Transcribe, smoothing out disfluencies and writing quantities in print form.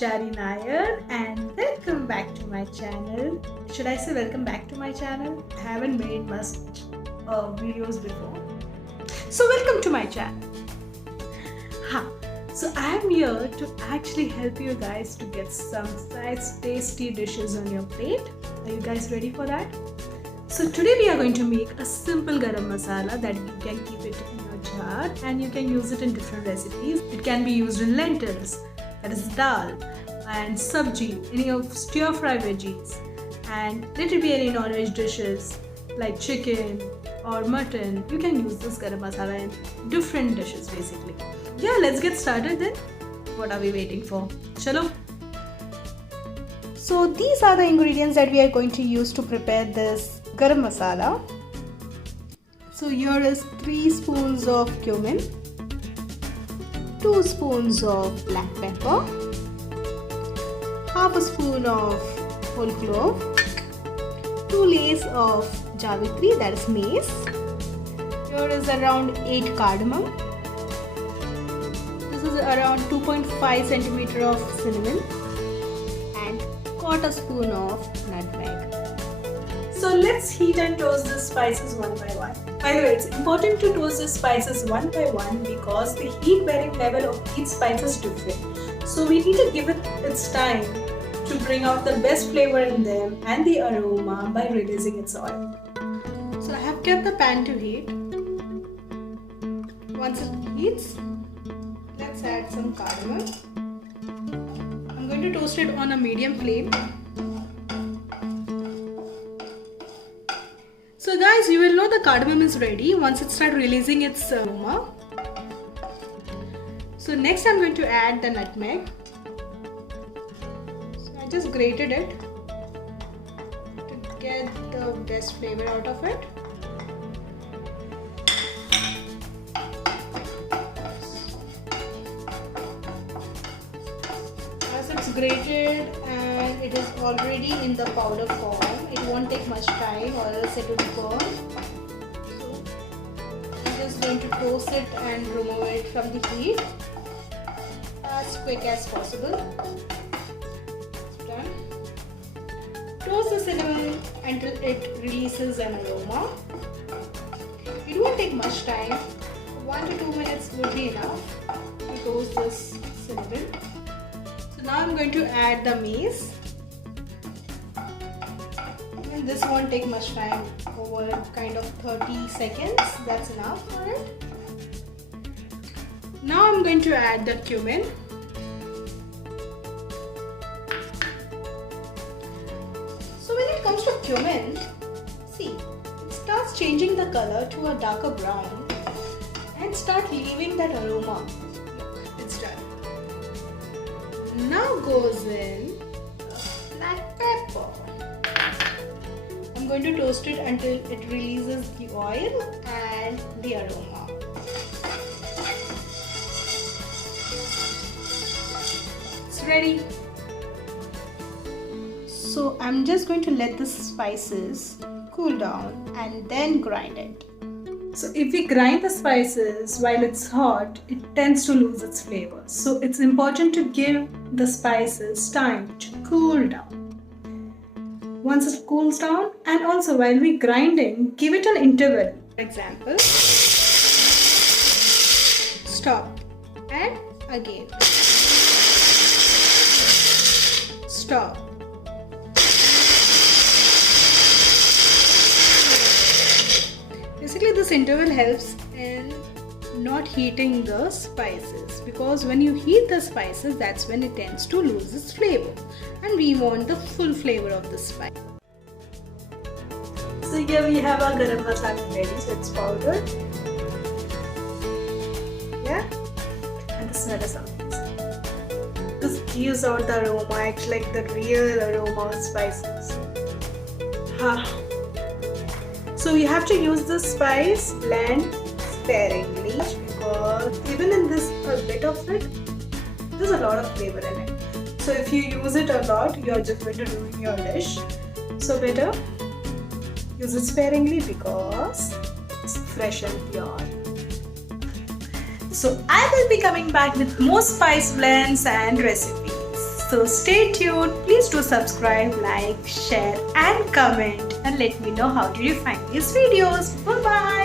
Shari Nair and welcome back to my channel. Should I say welcome back to my channel? I haven't made much videos before. So welcome to my channel. So I am here to actually help you guys to get some nice tasty dishes on your plate. Are you guys ready for that? So today we are going to make a simple garam masala that you can keep it in your jar and you can use it in different recipes. It can be used in lentils, that is dal, and sabji, any of stir fry veggies, and let it be any non-veg dishes like chicken or mutton. You can use this garam masala in different dishes basically. Yeah, let's get started then. What are we waiting for? Chalo. So these are the ingredients that we are going to use to prepare this garam masala. So here is 3 spoons of cumin, 2 spoons of black pepper, half a spoon of whole clove, 2 leaves of javitri, that is mace. Here is around 8 cardamom. This is around 2.5 centimeter of cinnamon and quarter spoon of nutmeg. So let's heat and toast the spices one by one. By the way, it's important to toast the spices one by one because the heat bearing level of each spice is different. So we need to give it its time to bring out the best flavor in them and the aroma by releasing its oil. So I have kept the pan to heat. Once it heats, let's add some cardamom. I'm going to toast it on a medium flame. So guys, you will know the cardamom is ready once it starts releasing its aroma. So next I'm going to add the nutmeg. So I just grated it to get the best flavor out of it. As it's grated and it is already in the powder form, it won't take much time or else it will burn. So I'm just going to toast it and remove it from the heat as quick as possible. It's done. Toast the cinnamon until it releases an aroma. It won't take much time. 1 to 2 minutes would be enough to toast this cinnamon. So now I'm going to add the mace. And this won't take much time, over kind of 30 seconds, that's enough for it. Now I'm going to add the cumin. So when it comes to cumin, see, it starts changing the color to a darker brown and start leaving that aroma. Look, it's done. Now goes in black pepper. I'm going to toast it until it releases the oil and the aroma. It's ready. So I'm just going to let the spices cool down and then grind it. So if we grind the spices while it's hot, it tends to lose its flavor. So it's important to give the spices time to cool down. Once it cools down, and also while we grinding, give it an interval. For example, stop and again. Stop. Basically, this interval helps in not heating the spices, because when you heat the spices, that's when it tends to lose its flavor, and we want the full flavor of the spice. So here we have our garam masala ready, so it's powdered. Yeah, and the smell is amazing. This gives out the aroma, actually like the real aroma of spices. So you have to use the spice blend sparingly, because even in this a bit of it, there's a lot of flavor in it. So if you use it a lot, you're just going to ruin your dish. So better use it sparingly because it's fresh and pure. So I will be coming back with more spice blends and recipes. So stay tuned. Please do subscribe, like, share and comment, and let me know how did you find these videos. Bye bye.